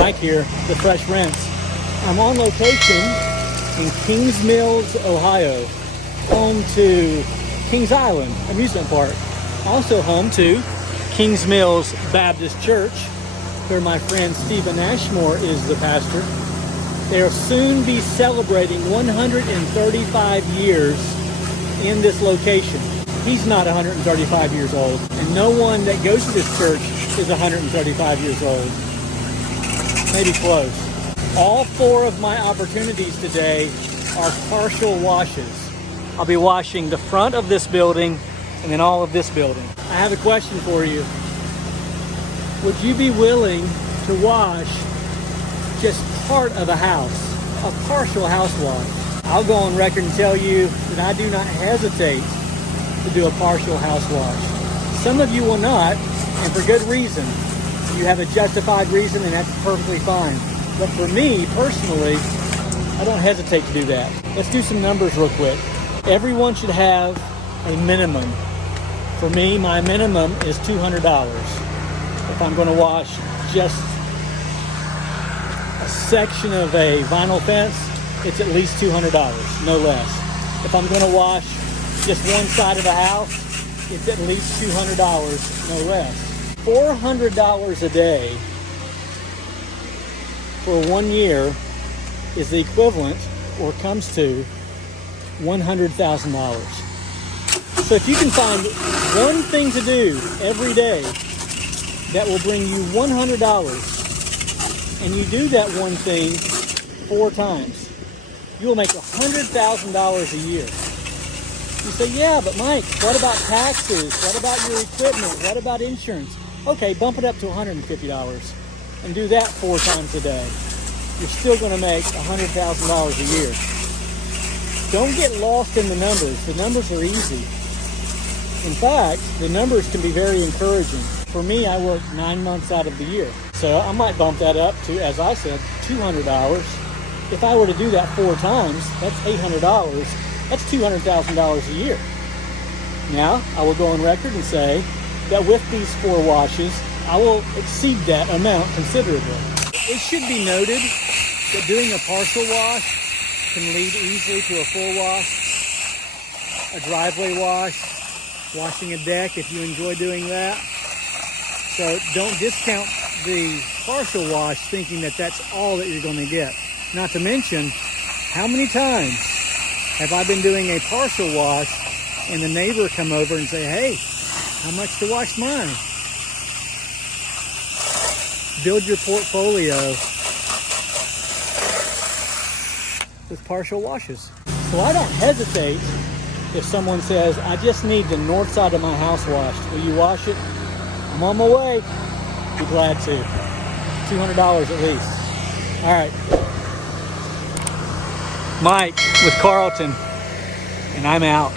Mike here, The Fresh Rinse. I'm on location in Kings Mills, Ohio, home to Kings Island Amusement Park. Also home to Kings Mills Baptist Church, where my friend Stephen Ashmore is the pastor. They'll soon be celebrating 135 years in this location. He's not 135 years old, and no one that goes to this church is 135 years old. Maybe close. All 4 of my opportunities today are partial washes. I'll be washing the front of this building and then all of this building. I have a question for you. Would you be willing to wash just part of a house, a partial house wash? I'll go on record and tell you that I do not hesitate to do a partial house wash. Some of you will not, and for good reason. You have a justified reason, and that's perfectly fine. But for me, personally, I don't hesitate to do that. Let's do some numbers real quick. Everyone should have a minimum. For me, my minimum is $200. If I'm going to wash just a section of a vinyl fence, it's at least $200, no less. If I'm going to wash just one side of the house, it's at least $200, no less. $400 a day for 1 year is the equivalent, or comes to, $100,000. So if you can find one thing to do every day that will bring you $100, and you do that one thing 4 times, you will make $100,000 a year. You say, yeah, but Mike, what about taxes? What about your equipment? What about insurance? Okay, bump it up to $150 and do that 4 times a day. You're still going to make $100,000 a year. Don't get lost in the numbers. The numbers are easy. In fact, the numbers can be very encouraging. For me, I work 9 months out of the year. So I might bump that up to, as I said, $200. If I were to do that 4 times, that's $800. That's $200,000 a year. Now, I will go on record and say that with these 4 washes, I will exceed that amount considerably. It should be noted that doing a partial wash can lead easily to a full wash, a driveway wash, washing a deck if you enjoy doing that. So don't discount the partial wash thinking that that's all that you're going to get. Not to mention, how many times have I been doing a partial wash and the neighbor come over and say, hey, how much to wash mine? Build your portfolio with partial washes. So I don't hesitate if someone says, I just need the north side of my house washed. Will you wash it? I'm on my way. Be glad to. $200 at least. All right. Mike with Carlton, and I'm out.